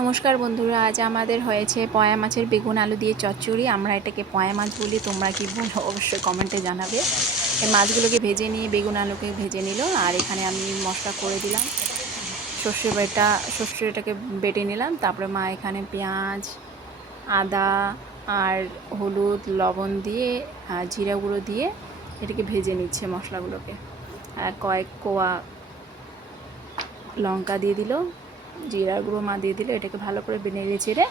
নমস্কার বন্ধুরা, আজ আমাদের হয়েছে পয়া মাছের বেগুন আলু দিয়ে চচ্চড়ি। আমরা এটাকে পয়া মাছ বলি, তোমরা কি বলো অবশ্যই কমেন্টে জানাবে। এই মাছগুলোকে ভেজে নিয়ে বেগুন আলুকে ভেজে নিল, আর এখানে আমি মশলা করে দিলাম, সর্ষেটাকে বেটে নিলাম। তারপরে মা এখানে পেঁয়াজ, আদা আর হলুদ, লবণ দিয়ে আর জিরা গুঁড়ো দিয়ে এটাকে ভেজে নিচ্ছে মশলাগুলোকে। আর কয়েক কোয়া লঙ্কা দিয়ে দিল, জিরা গুঁড়ো মা দিয়ে দিল। এটাকে ভালো করে নেড়ে চেড়ে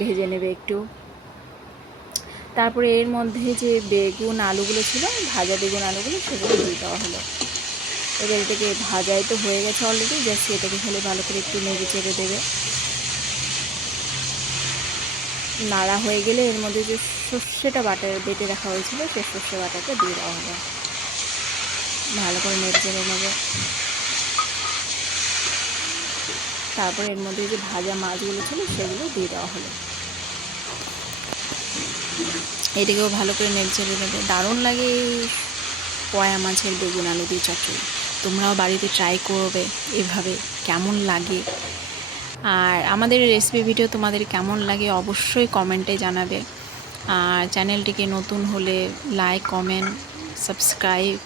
ভেজে নেবে একটু। তারপরে এর মধ্যে যে বেগুন আলুগুলো ছিল, ভাজা বেগুন আলুগুলো, সেগুলো দিয়ে দেওয়া হলো। এবার এটাকে ভাজাই তো হয়ে গেছে অলরেডি, জাস্ট এটাকে খেলে ভালো করে একটু নেড়ে চেড়ে দেবে। নাড়া হয়ে গেলে এর মধ্যে যে সর্ষেটা বেটে রাখা হয়েছিল, সেই সর্ষে বাটাটা দিয়ে দেওয়া হলো। ভালো করে নেড়ে চেড়ে নেবে। তারপরে এর মধ্যে যে ভাজা মাছগুলো ছিল সেগুলো দিয়ে দেওয়া হলো। এটাকেও ভালো করে নেড়ে চেড়ে নেবে। দারুণ লাগে এই পয়া মাছের বেগুন আলু দিয়ে চচ্চড়ি। তোমরাও বাড়িতে ট্রাই করবে এভাবে, কেমন লাগে। আর আমাদের রেসিপি ভিডিও তোমাদের কেমন লাগে অবশ্যই কমেন্টে জানাবে। আর চ্যানেলটিকে নতুন হলে লাইক, কমেন্ট, সাবস্ক্রাইব,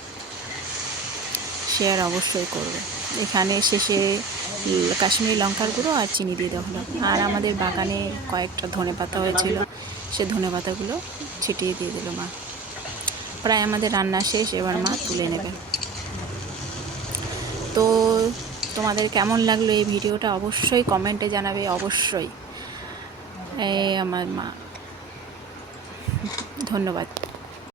শেয়ার অবশ্যই করবে। এখানে শেষে কাশ্মীরি লঙ্কার গুঁড়ো আর চিনি দিয়ে দেওয়া হলো। আর আমাদের বাগানে কয়েকটা ধনেপাতা হয়েছিল, সে ধনেপাতাগুলো ছিটিয়ে দিয়ে দিল মা। প্রায় আমাদের রান্না শেষ, এবার মা তুলে নেবে। তো তোমাদের কেমন লাগলো এই ভিডিওটা অবশ্যই কমেন্টে জানাবে, অবশ্যই। আমার মা, ধন্যবাদ।